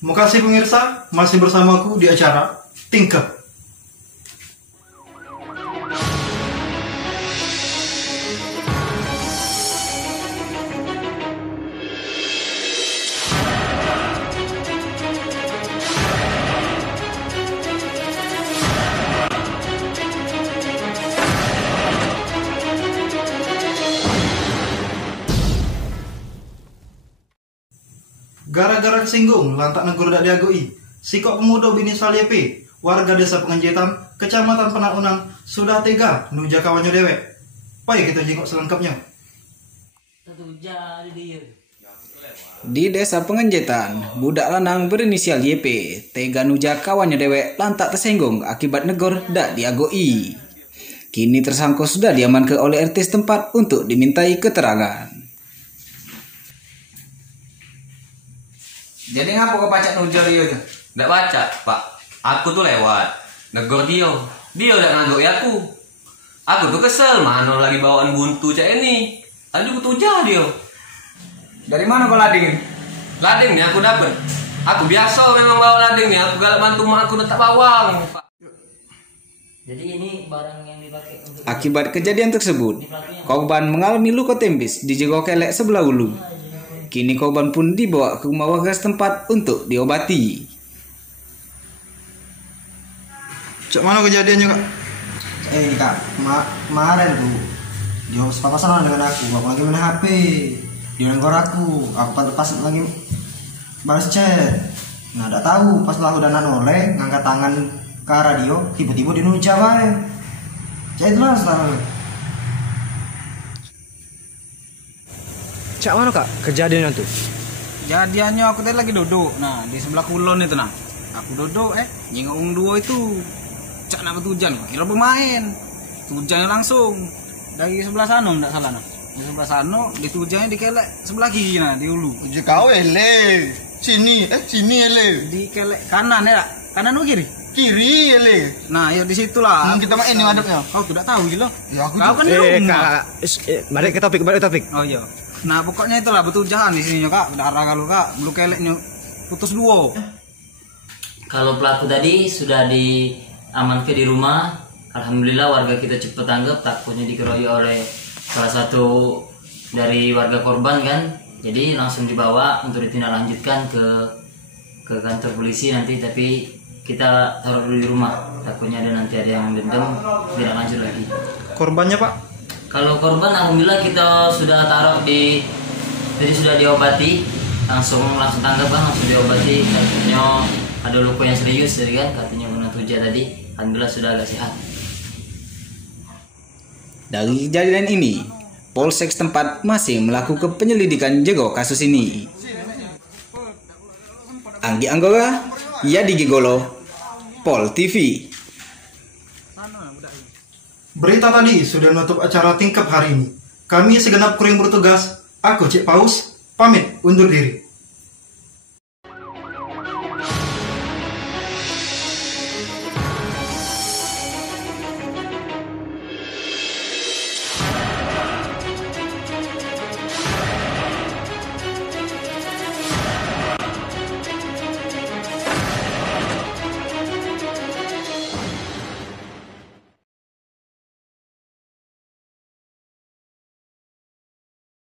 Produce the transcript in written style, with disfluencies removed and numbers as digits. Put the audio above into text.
Makasih pemirsa, masih bersamaku di acara Tingkep. Gara-gara kesinggung, lantak negur dak diagoi. Sikok pemuda berinisial YP, warga desa Pengenjetan, kecamatan Penaunan, sudah tega nuja kawannya dewek. Pai kita jengok selengkapnya. Di desa Pengenjetan, budak lanang berinisial YP tega nuja kawannya dewek lantak tersinggung akibat negor dak diagoi. Kini tersangka sudah diamankan oleh RT setempat untuk dimintai keterangan. Jadi ngapa kau pacak nujar dia tuh? Nggak baca, Pak. Aku tuh lewat. Negor dia. Dia udah ngagoi aku. Aku tuh kesel. Mana lagi bawaan buntu cak ini. Tadi aku tuja dia. Dari mana kau lading? Lading nih aku dapet. Aku biasa memang bawa lading nih. Aku galak bantu mak aku letak bawang, Pak. Jadi ini barang yang dipakai untuk... Akibat kejadian tersebut, korban mengalami luka tembis di jenggot kelek sebelah ulu. Kini korban pun dibawa ke rumah warga setempat untuk diobati. Cak mana kejadiannya kak? Kak, kemarin tuh dia papasan dengan aku lagi main HP. Dia nenggor aku pas lagi balas chat. Nah, tidak tahu pas lah udah noleh ngangkat tangan ke arah dia, tiba-tiba dia nuja bae. Cak itu lah sekarang. Cak mana kak kejadiannya tuh? Kejadiannya aku tadi lagi duduk. Nah di sebelah kulon itu nah. Aku duduk nyengok dua itu. Cak nak bertujan. Kira bermain. Tujannya langsung dari sebelah sana enggak salah nah. Di sebelah sana ditujannya di kelek sebelah kiri nah di ulu. Tujuh kau ele. Sini ele. Di kelek kanan ya. Kanan atau kiri? Kiri ele. Nah ya di situlah. Kita main nih ngadepnya. Kau tidak tahu gitu. Ya aku kau kan di rumah. Kak, balik ke topik. Oh iya. Nah pokoknya itulah betul jahan di sini kak. Darah kalau kak, bulu keleknya putus dua. Kalau pelaku tadi sudah diamankan di rumah, alhamdulillah warga kita cepat tanggap. Takutnya dikeroyok oleh salah satu dari warga korban kan. Jadi langsung dibawa untuk ditindaklanjutkan ke kantor polisi nanti. Tapi kita taruh dulu di rumah. Takutnya nanti ada yang dendam, tidak lanjut lagi. Korbannya pak? Kalau korban alhamdulillah kita sudah taruh jadi sudah diobati, langsung tanggap kan, langsung diobati. Katanya ada luka yang serius jadi kan, katanya kena tuja tadi. Alhamdulillah sudah agak sehat. Dari kejadian ini, Polsek setempat masih melakukan penyelidikan jago kasus ini. Anggi Anggora, Yadi Gigolo, Pol TV. Berita tadi sudah menutup acara Tingkep hari ini. Kami segenap kru yang bertugas, aku Cik Paus, pamit undur diri.